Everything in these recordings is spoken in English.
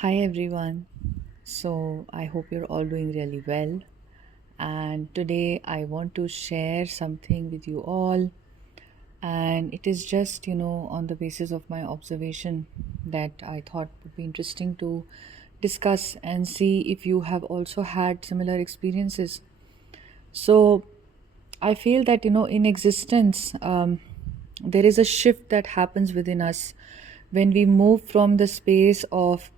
Hi everyone. So I hope you're all doing really well. And today I want to share something with you all. And it is just, on the basis of my observation that I thought would be interesting to discuss and see if you have also had similar experiences. So I feel that, in existence, there is a shift that happens within us when we move from the space of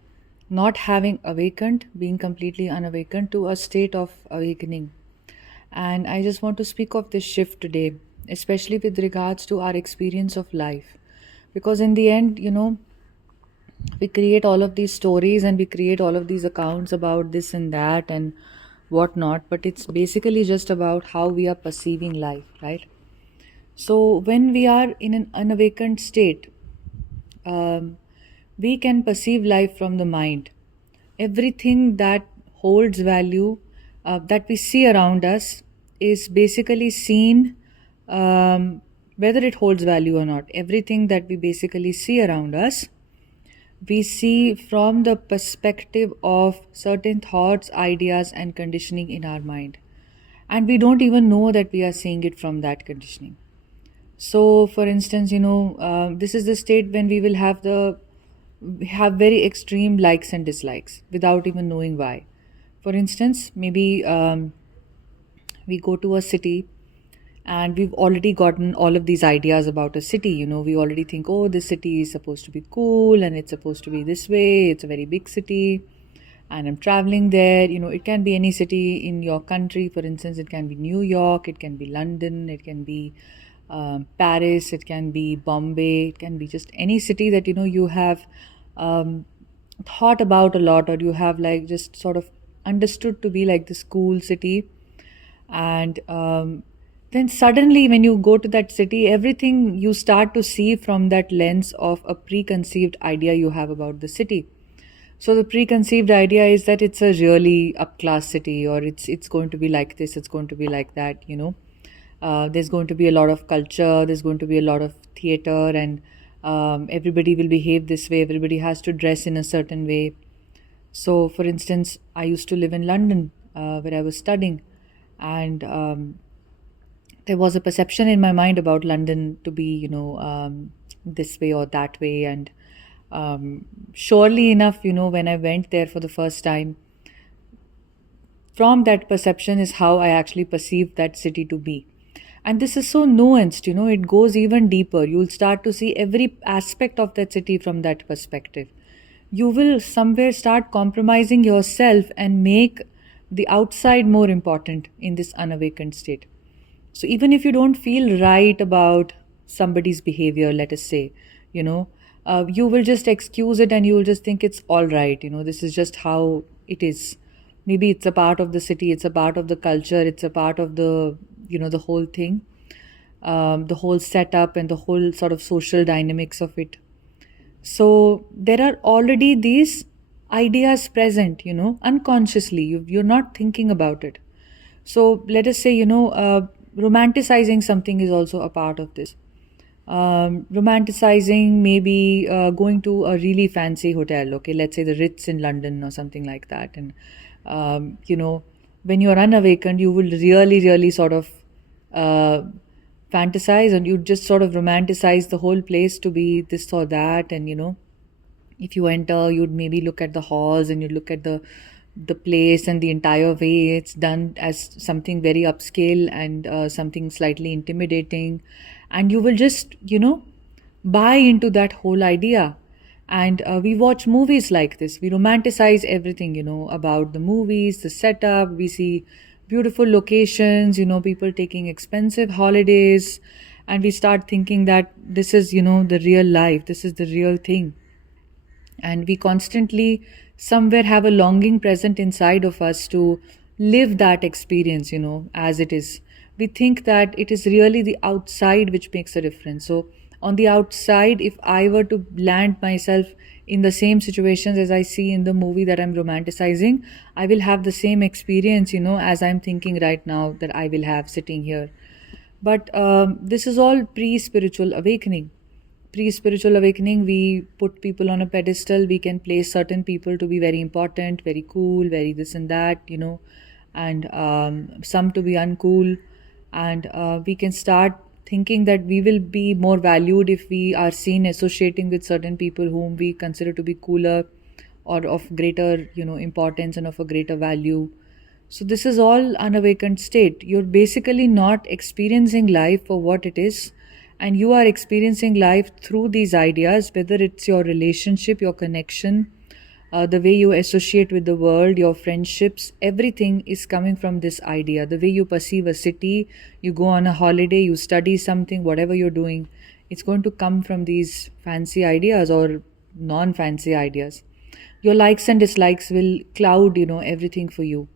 not having awakened, being completely unawakened, to a state of awakening. And I just want to speak of this shift today, especially with regards to our experience of life. Because in the end, we create all of these stories and we create all of these accounts about this and that and whatnot, but it's basically just about how we are perceiving life, right? So when we are in an unawakened state, um, we can perceive life from the mind. Everything that holds value that we see around us is basically seen, whether it holds value or not. Everything that we basically see around us, we see from the perspective of certain thoughts, ideas, and conditioning in our mind. And we don't even know that we are seeing it from that conditioning. So, for instance, this is the state when we will have very extreme likes and dislikes without even knowing why. For instance, maybe we go to a city and we've already gotten all of these ideas about a city. We already think, oh, this city is supposed to be cool and it's supposed to be this way. It's a very big city, and I'm traveling there. It can be any city in your country. For instance, it can be New York, it can be London, it can be Paris, it can be Bombay, it can be just any city that you have um, thought about a lot, or you have like just sort of understood to be like this cool city. And then suddenly, when you go to that city, everything you start to see from that lens of a preconceived idea you have about the city. So the preconceived idea is that it's a really upclass city, or it's going to be like this, it's going to be like that. There's going to be a lot of culture, there's going to be a lot of theater, and everybody will behave this way, everybody has to dress in a certain way. So, for instance, I used to live in London where I was studying, and there was a perception in my mind about London to be, this way or that way. And surely enough, when I went there for the first time, from that perception is how I actually perceived that city to be. And this is so nuanced, it goes even deeper. You'll start to see every aspect of that city from that perspective. You will somewhere start compromising yourself and make the outside more important in this unawakened state. So even if you don't feel right about somebody's behavior, let us say, you will just excuse it and you will just think it's all right. This is just how it is. Maybe it's a part of the city, it's a part of the culture, it's a part of the whole thing, the whole setup and the whole sort of social dynamics of it. So there are already these ideas present, unconsciously. You're not thinking about it. So let us say, romanticizing something is also a part of this. Romanticizing maybe going to a really fancy hotel, okay, let's say the Ritz in London or something like that. And, when you're unawakened, you will really, really sort of uh, fantasize, and you just sort of romanticize the whole place to be this or that. And, if you enter, you'd maybe look at the halls and you'd look at the place and the entire way it's done as something very upscale and something slightly intimidating, and you will just buy into that whole idea. And we watch movies like this, we romanticize everything, about the movies, the setup. We see beautiful locations, people taking expensive holidays, and we start thinking that this is the real life, this is the real thing. And we constantly somewhere have a longing present inside of us to live that experience, as it is. We think that it is really the outside which makes a difference. So on the outside, if I were to land myself in the same situations as I see in the movie that I'm romanticizing, I will have the same experience, as I'm thinking right now that I will have sitting here. But this is all pre spiritual awakening. pre spiritual awakening, we put people on a pedestal. We can place certain people to be very important, very cool, very this and that, and some to be uncool. And we can start thinking that we will be more valued if we are seen associating with certain people whom we consider to be cooler or of greater, importance and of a greater value. So this is all unawakened state. You're basically not experiencing life for what it is, and you are experiencing life through these ideas, whether it's your relationship, your connection, the way you associate with the world, your friendships, everything is coming from this idea. The way you perceive a city, you go on a holiday, you study something, whatever you're doing, it's going to come from these fancy ideas or non fancy ideas. Your likes and dislikes will cloud, everything for you.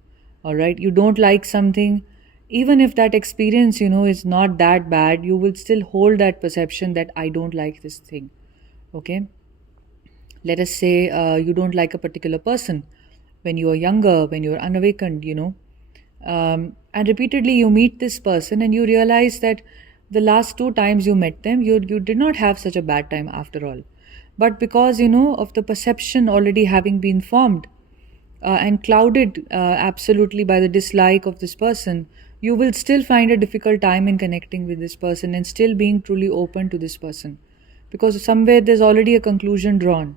All right. You don't like something, even if that experience, is not that bad, you will still hold that perception that I don't like this thing. Okay. Let us say you don't like a particular person when you are younger, when you're unawakened, and repeatedly you meet this person and you realize that the last two times you met them, you did not have such a bad time after all. But because, of the perception already having been formed, and clouded absolutely by the dislike of this person, you will still find a difficult time in connecting with this person and still being truly open to this person, because somewhere there's already a conclusion drawn.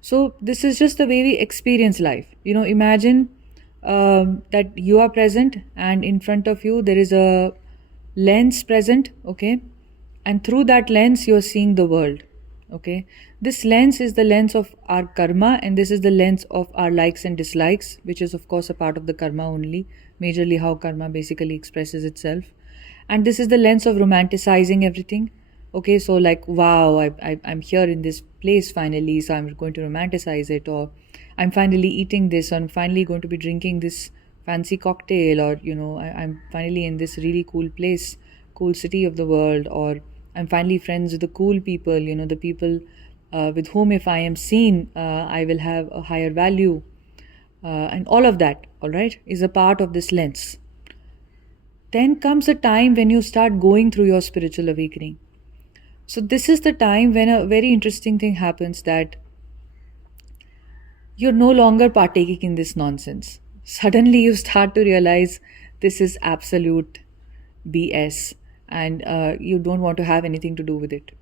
So this is just the way we experience life. Imagine that you are present and in front of you there is a lens present, okay? And through that lens you're seeing the world, okay? This lens is the lens of our karma, and this is the lens of our likes and dislikes, which is of course a part of the karma only, majorly how karma basically expresses itself. And this is the lens of romanticizing everything. Okay, so like, wow, I'm here in this place finally, so I'm going to romanticize it. Or I'm finally eating this, or I'm finally going to be drinking this fancy cocktail, or I'm finally in this really cool place, cool city of the world. Or I'm finally friends with the cool people, the people with whom if I am seen, I will have a higher value. And all of that, all right, is a part of this lens. Then comes a time when you start going through your spiritual awakening. So this is the time when a very interesting thing happens, that you're no longer partaking in this nonsense. Suddenly you start to realize this is absolute BS, and you don't want to have anything to do with it.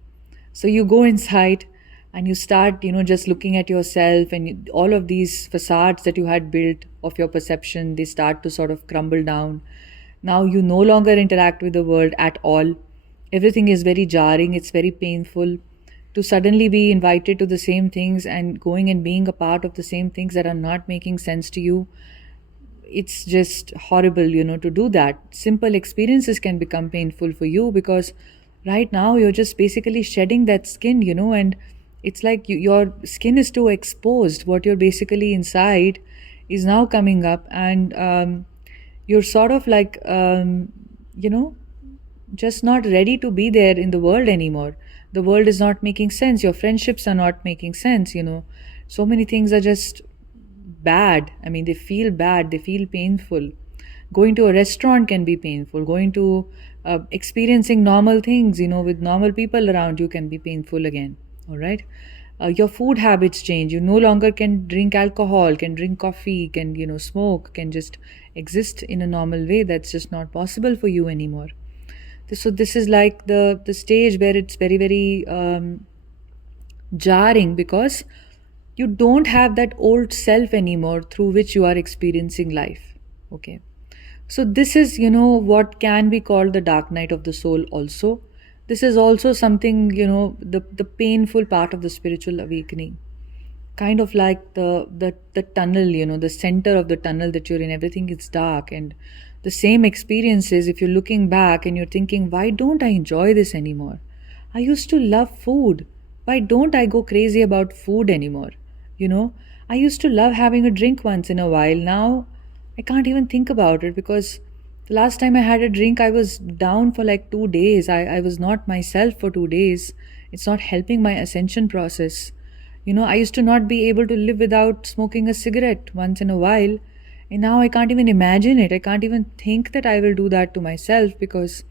So you go inside and you start, just looking at yourself, and all of these facades that you had built of your perception, they start to sort of crumble down. Now you no longer interact with the world at all. Everything is very jarring, it's very painful to suddenly be invited to the same things and going and being a part of the same things that are not making sense to you. It's just horrible, to do that. Simple experiences can become painful for you, because right now you're just basically shedding that skin, and it's like your skin is too exposed. What you're basically inside is now coming up, and you're sort of like, just not ready to be there in the world anymore. The world is not making sense. Your friendships are not making sense. So many things are just bad. I mean, they feel bad, they feel painful. Going to a restaurant can be painful. Going to experiencing normal things, with normal people around you, can be painful again. All right. Your food habits change. You no longer can drink alcohol, can drink coffee, can, smoke, can just exist in a normal way. That's just not possible for you anymore. So this is like the stage where it's very, very jarring, because you don't have that old self anymore through which you are experiencing life. Okay. So this is, what can be called the dark night of the soul also. This is also something, the painful part of the spiritual awakening. Kind of like the tunnel, the center of the tunnel that you're in, everything is dark. And the same experiences, if you're looking back and you're thinking, why don't I enjoy this anymore? I used to love food. Why don't I go crazy about food anymore? I used to love having a drink once in a while. Now I can't even think about it, because the last time I had a drink, I was down for like 2 days. I was not myself for 2 days. It's not helping my ascension process. I used to not be able to live without smoking a cigarette once in a while. And now I can't even imagine it. I can't even think that I will do that to myself, because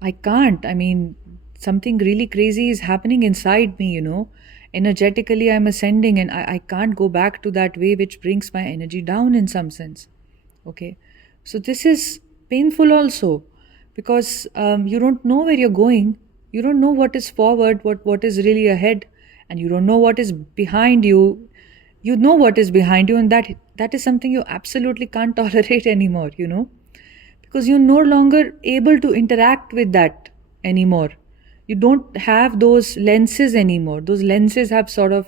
I can't. I mean, something really crazy is happening inside me, energetically I'm ascending, and I can't go back to that way, which brings my energy down in some sense. Okay, so this is painful also, because you don't know where you're going, you don't know what is forward, what is really ahead, and you don't know what is behind you. You know what is behind you, and that is something you absolutely can't tolerate anymore, because you're no longer able to interact with that anymore. You don't have those lenses anymore. Those lenses have sort of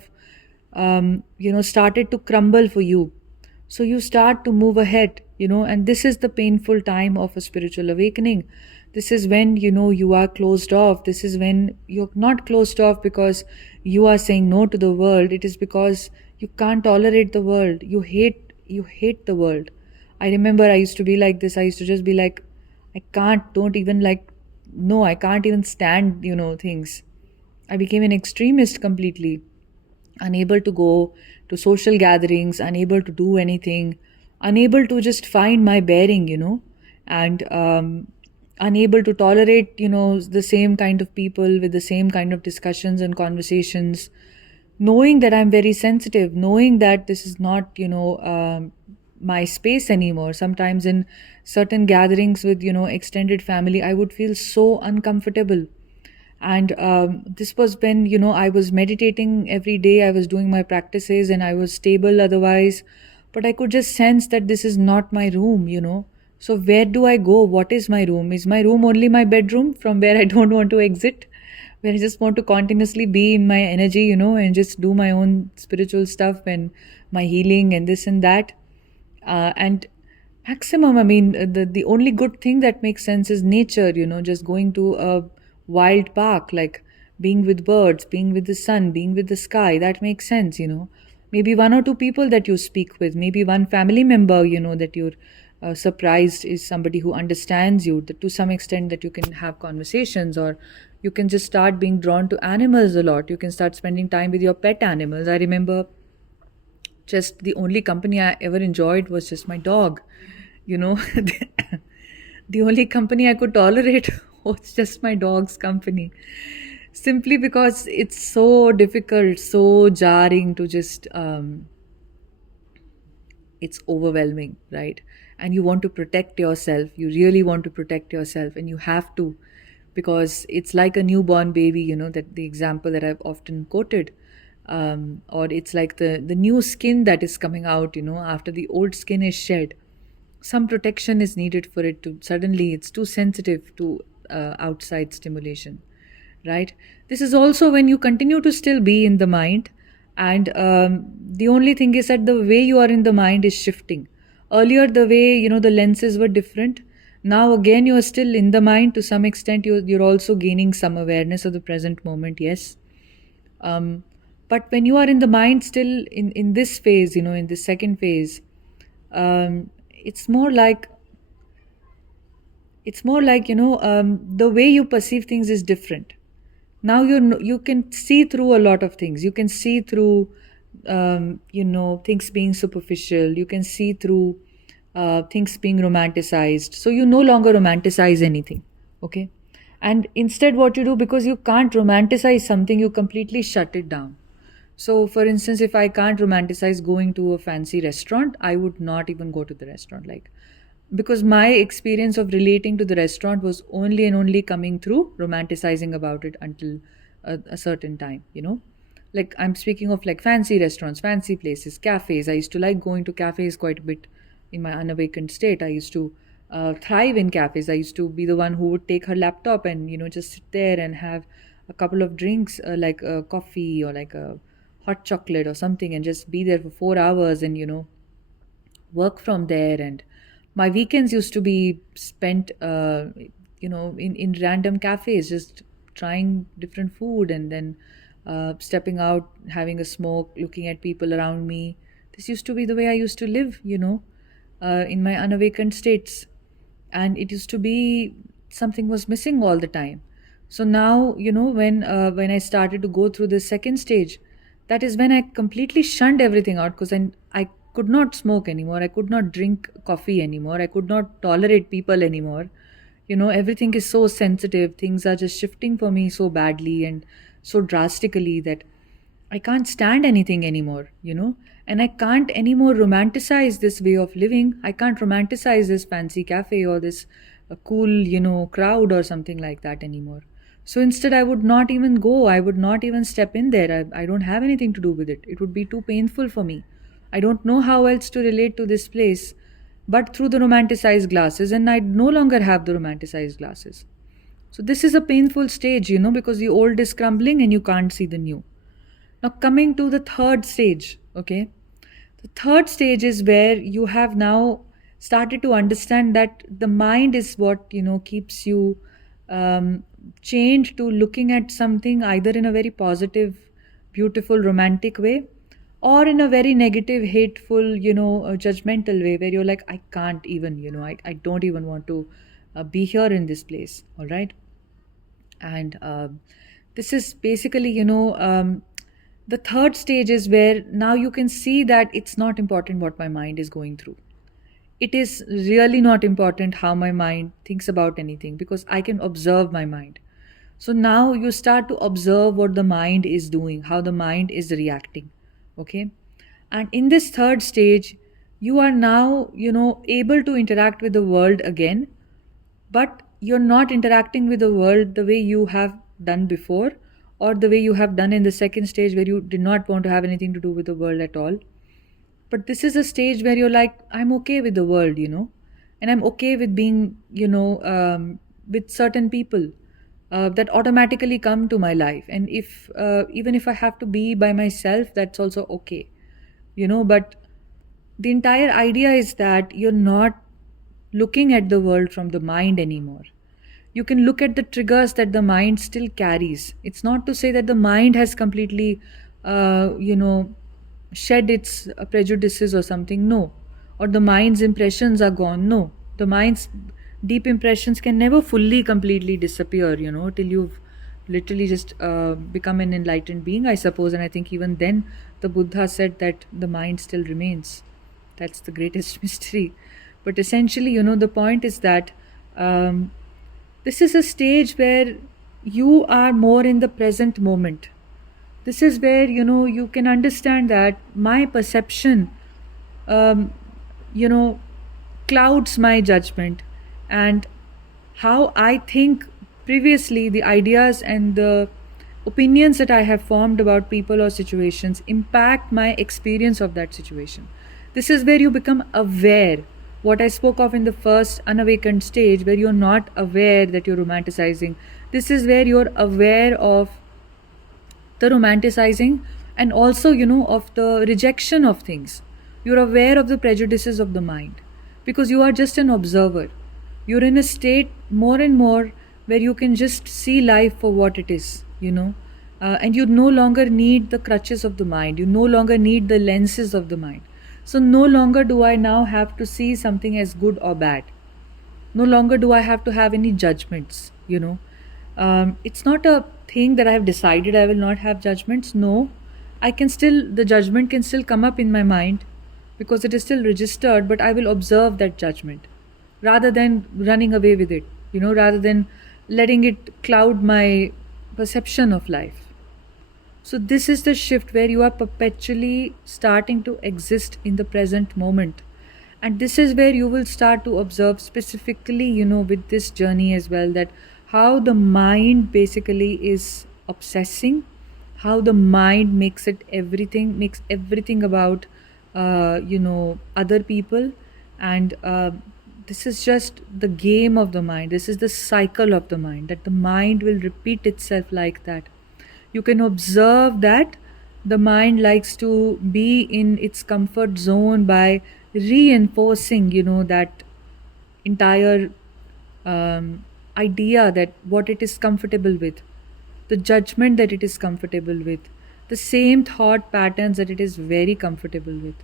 started to crumble for you. So you start to move ahead, and this is the painful time of a spiritual awakening. This is when, you are closed off. This is when you're not closed off because you are saying no to the world. It is because you can't tolerate the world. You hate the world. I remember I used to be like this. I used to just be like, don't even like, no, I can't even stand, things. I became an extremist completely, unable to go to social gatherings, unable to do anything, unable to just find my bearing, and unable to tolerate, the same kind of people with the same kind of discussions and conversations, knowing that I'm very sensitive, knowing that this is not, my space anymore. Sometimes in certain gatherings with, extended family, I would feel so uncomfortable. And this was when, I was meditating every day, I was doing my practices, and I was stable otherwise. But I could just sense that this is not my room, So where do I go? What is my room? Is my room only my bedroom from where I don't want to exit? Where I just want to continuously be in my energy, and just do my own spiritual stuff and my healing and this and that. And maximum, I mean, the only good thing that makes sense is nature, just going to a wild park, like being with birds, being with the sun, being with the sky. That makes sense, maybe one or two people that you speak with, maybe one family member, that you're surprised is somebody who understands you, that to some extent that you can have conversations, or you can just start being drawn to animals a lot. You can start spending time with your pet animals. I remember just the only company I ever enjoyed was just my dog. You know, the only company I could tolerate was just my dog's company. Simply because it's so difficult, so jarring to just, it's overwhelming, right? And you want to protect yourself. You really want to protect yourself, and you have to, because it's like a newborn baby, that the example that I've often quoted. Or it's like the new skin that is coming out, after the old skin is shed. Some protection is needed for it to suddenly, it's too sensitive to outside stimulation, right? This is also when you continue to still be in the mind, and the only thing is that the way you are in the mind is shifting. Earlier, the way, the lenses were different. Now again, you are still in the mind to some extent. You're also gaining some awareness of the present moment, yes. um, but when you are in the mind still in this phase, in this second phase, it's more like, the way you perceive things is different. Now you can see through a lot of things. You can see through things being superficial. You can see through things being romanticized. So you no longer romanticize anything. Okay. And instead, what you do, because you can't romanticize something, you completely shut it down. So, for instance, if I can't romanticize going to a fancy restaurant, I would not even go to the restaurant. Like, because my experience of relating to the restaurant was only and only coming through romanticizing about it until a certain time, Like, I'm speaking of like fancy restaurants, fancy places, cafes. I used to like going to cafes quite a bit in my unawakened state. I used to thrive in cafes. I used to be the one who would take her laptop and, just sit there and have a couple of drinks, like a coffee or like a hot chocolate or something, and just be there for 4 hours and, work from there. And my weekends used to be spent, in random cafes, just trying different food, and then stepping out, having a smoke, looking at people around me. This used to be the way I used to live, in my unawakened states. And it used to be something was missing all the time. So now, when I started to go through the second stage, that is when I completely shunned everything out, because I could not smoke anymore. I could not drink coffee anymore. I could not tolerate people anymore. Everything is so sensitive, things are just shifting for me so badly and so drastically that I can't stand anything anymore. And I can't anymore romanticize this way of living. I can't romanticize this fancy cafe or this cool crowd or something like that anymore. So instead, I would not even go. I would not even step in there. I don't have anything to do with it. It would be too painful for me. I don't know how else to relate to this place but through the romanticized glasses, and I no longer have the romanticized glasses. So this is a painful stage because the old is crumbling and you can't see the new. Now, coming to the third stage, okay? The third stage is where you have now started to understand that the mind is what keeps you um, chained to looking at something either in a very positive, beautiful, romantic way or in a very negative, hateful judgmental way where you're like, I can't even I don't even want to be here in this place, all right? And this is basically the third stage is where now you can see that it's not important what my mind is going through. It is really not important how my mind thinks about anything because I can observe my mind. So now you start to observe what the mind is doing, how the mind is reacting. Okay. And in this third stage, you are now able to interact with the world again, but you're not interacting with the world the way you have done before or the way you have done in the second stage where you did not want to have anything to do with the world at all. But this is a stage where you're like, I'm okay with the world and I'm okay with being with certain people that automatically come to my life. And if even if I have to be by myself, that's also okay. But the entire idea is that you're not looking at the world from the mind anymore. You can look at the triggers that the mind still carries. It's not to say that the mind has completely, shed its prejudices or something. No. Or the mind's impressions are gone. No. The mind's deep impressions can never fully, completely disappear till you've literally just become an enlightened being, I suppose. And I think even then, the Buddha said that the mind still remains. That's the greatest mystery. But essentially the point is that um, this is a stage where you are more in the present moment. This is where you can understand that my perception um, you know clouds my judgment, and how I think previously, the ideas and the opinions that I have formed about people or situations impact my experience of that situation. This is where you become aware. What I spoke of in the first unawakened stage, where you're not aware that you're romanticizing. This is where you're aware of the romanticizing and also of the rejection of things. You're aware of the prejudices of the mind because you are just an observer. You're in a state more and more where you can just see life for what it is and you no longer need the crutches of the mind. You no longer need the lenses of the mind. So no longer do I now have to see something as good or bad. No longer do I have to have any judgments. It's not a thing that I have decided I will not have judgments. No, the judgment can still come up in my mind because it is still registered, but I will observe that judgment rather than running away with it rather than letting it cloud my perception of life. So, this is the shift where you are perpetually starting to exist in the present moment. And this is where you will start to observe specifically with this journey as well, that how the mind basically is obsessing, how the mind makes everything about, other people. And this is just the game of the mind. This is the cycle of the mind, that the mind will repeat itself like that. You can observe that the mind likes to be in its comfort zone by reinforcing that entire idea, that what it is comfortable with, the judgment that it is comfortable with, the same thought patterns that it is very comfortable with.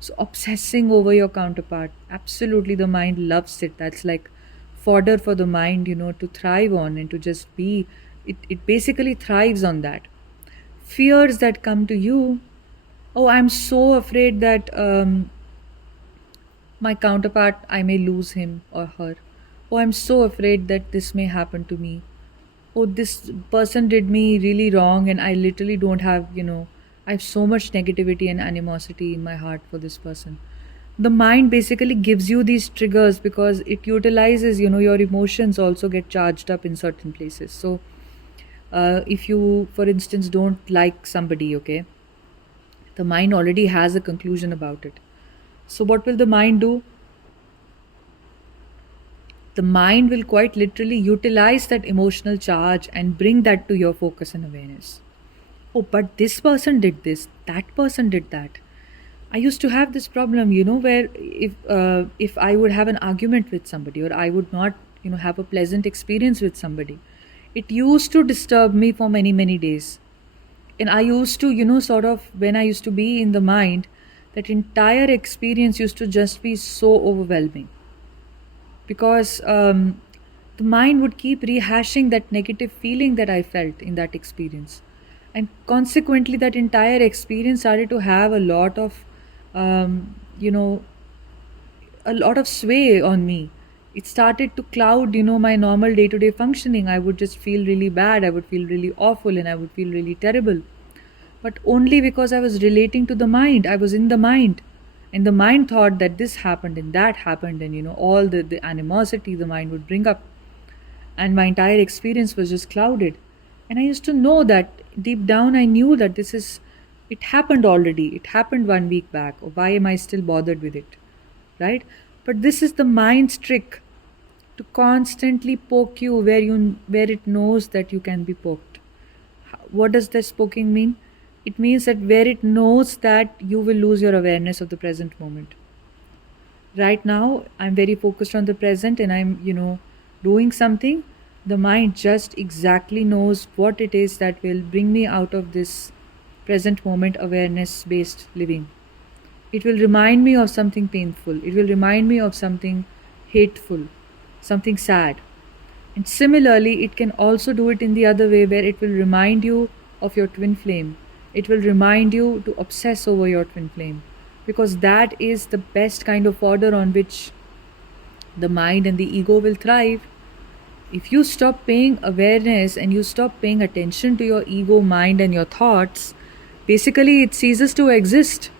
So, obsessing over your counterpart, absolutely, the mind loves it. That's like fodder for the mind to thrive on and to just be. It basically thrives on that. Fears that come to you. Oh, I'm so afraid that my counterpart, I may lose him or her. Oh, I'm so afraid that this may happen to me. Oh, this person did me really wrong, and I literally don't have, I have so much negativity and animosity in my heart for this person. The mind basically gives you these triggers because it utilizes, your emotions also get charged up in certain places. So, if you, for instance, don't like somebody, okay, the mind already has a conclusion about it. So, what will the mind do? The mind will quite literally utilize that emotional charge and bring that to your focus and awareness. Oh, but this person did this, that person did that. I used to have this problem, where if I would have an argument with somebody, or I would not, have a pleasant experience with somebody, it used to disturb me for many, many days. And I used to, sort of, when I used to be in the mind, that entire experience used to just be so overwhelming, because the mind would keep rehashing that negative feeling that I felt in that experience. And consequently, that entire experience started to have a lot of, you know, a lot of sway on me. It started to cloud, my normal day to day functioning. I would just feel really bad, I would feel really awful, and I would feel really terrible. But only because I was relating to the mind, I was in the mind. And the mind thought that this happened and that happened, and all the animosity the mind would bring up. And my entire experience was just clouded. And I used to know that deep down, I knew that it happened already. It happened 1 week back. Or why am I still bothered with it? Right? But this is the mind's trick, to constantly poke you where it knows that you can be poked. What does this poking mean? It means that where it knows that you will lose your awareness of the present moment. Right now, I'm very focused on the present, and I'm, doing something. The mind just exactly knows what it is that will bring me out of this present moment awareness based living. It will remind me of something painful. It will remind me of something hateful, something sad. And similarly, it can also do it in the other way, where it will remind you of your twin flame. It will remind you to obsess over your twin flame, because that is the best kind of order on which the mind and the ego will thrive. If you stop paying awareness and you stop paying attention to your ego, mind, and your thoughts, basically it ceases to exist,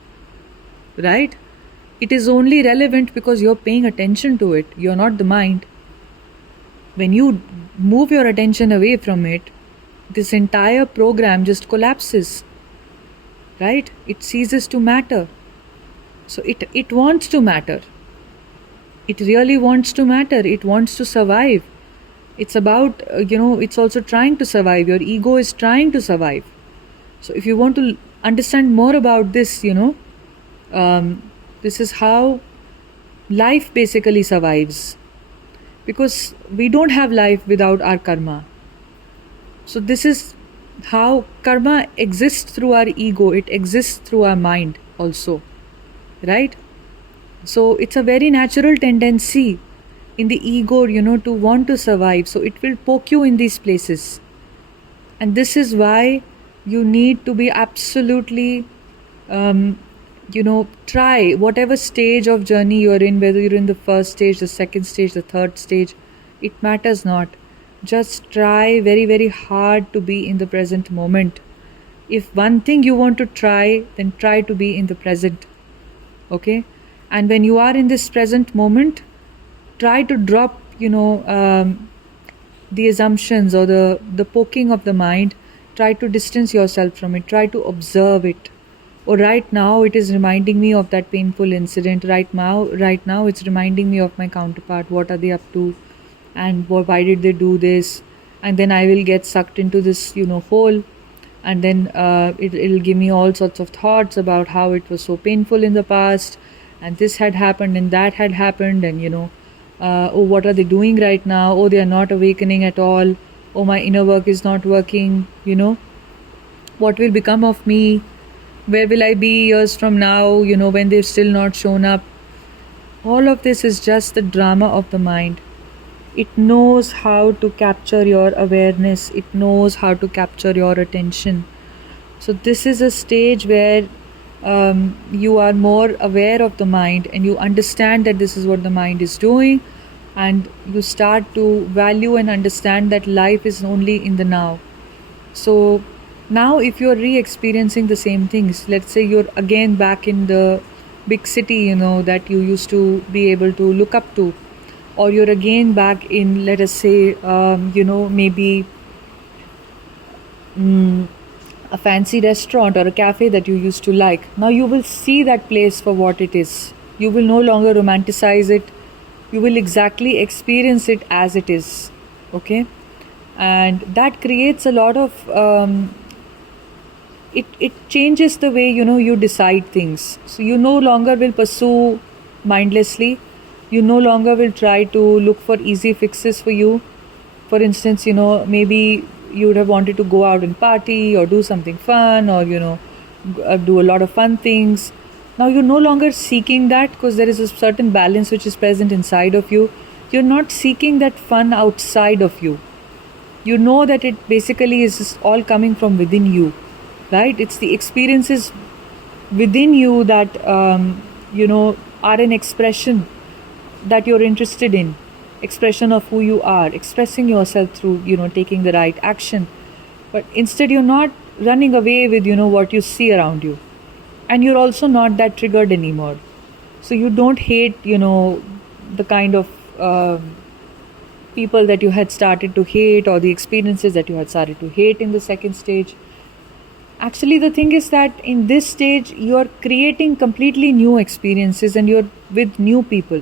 right? It is only relevant because you're paying attention to it. You're not the mind. When you move your attention away from it, this entire program just collapses, right? It ceases to matter. So it wants to matter. It really wants to matter. It wants to survive. It's about, it's also trying to survive. Your ego is trying to survive. So if you want to understand more about this, this is how life basically survives. Because we don't have life without our karma. So this is how karma exists through our ego. It exists through our mind also, right? So it's a very natural tendency in the ego, to want to survive. So it will poke you in these places. And this is why you need to be absolutely, try whatever stage of journey you're in, whether you're in the first stage, the second stage, the third stage, it matters not. Just try very, very hard to be in the present moment. If one thing you want to try, then try to be in the present. Okay? And when you are in this present moment, try to drop, the assumptions or the poking of the mind. Try to distance yourself from it. Try to observe it. Or right now it is reminding me of that painful incident. Right now it's reminding me of my counterpart. What are they up to? And why did they do this? And then I will get sucked into this, hole. And then it'll give me all sorts of thoughts about how it was so painful in the past. And this had happened and that had happened. And, oh, what are they doing right now? Oh, they are not awakening at all. Oh, my inner work is not working. What will become of me? Where will I be years from now, when they've still not shown up? All of this is just the drama of the mind. It knows how to capture your awareness. It knows how to capture your attention. So this is a stage where you are more aware of the mind and you understand that this is what the mind is doing. and you start to value and understand that life is only in the now. So now, if you're re experiencing the same things, let's say you're again back in the big city, that you used to be able to look up to, or you're again back in, let us say, maybe a fancy restaurant or a cafe that you used to like. Now you will see that place for what it is. You will no longer romanticize it. You will exactly experience it as it is. Okay? And that creates a lot of it changes the way you decide things. So you no longer will pursue mindlessly. You no longer will try to look for easy fixes for you. For instance, maybe you would have wanted to go out and party or do something fun, or do a lot of fun things. Now you're no longer seeking that, because there is a certain balance which is present inside of you. You're not seeking that fun outside of you. You know that it basically is just all coming from within you, right? It's the experiences within you that are an expression that you're interested in, expression of who you are, expressing yourself through taking the right action. But instead, you're not running away with what you see around you, and you're also not that triggered anymore. So you don't hate the kind of people that you had started to hate, or the experiences that you had started to hate in the second stage. Actually, the thing is that in this stage, you're creating completely new experiences and you're with new people.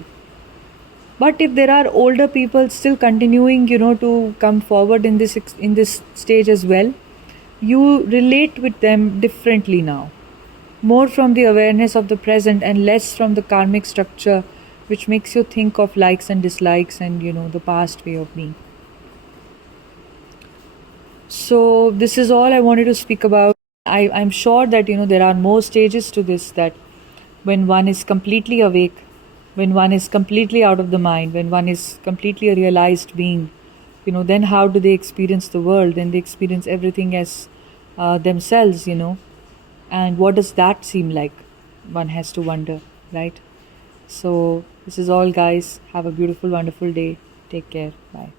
But if there are older people still continuing, to come forward in this stage as well, you relate with them differently now. More from the awareness of the present and less from the karmic structure, which makes you think of likes and dislikes and the past way of being. So this is all I wanted to speak about. I'm sure that there are more stages to this, that when one is completely awake, when one is completely out of the mind, when one is completely a realized being, then how do they experience the world? Then they experience everything as themselves, and what does that seem like? One has to wonder, right? So this is all, guys. Have a beautiful, wonderful day. Take care. Bye.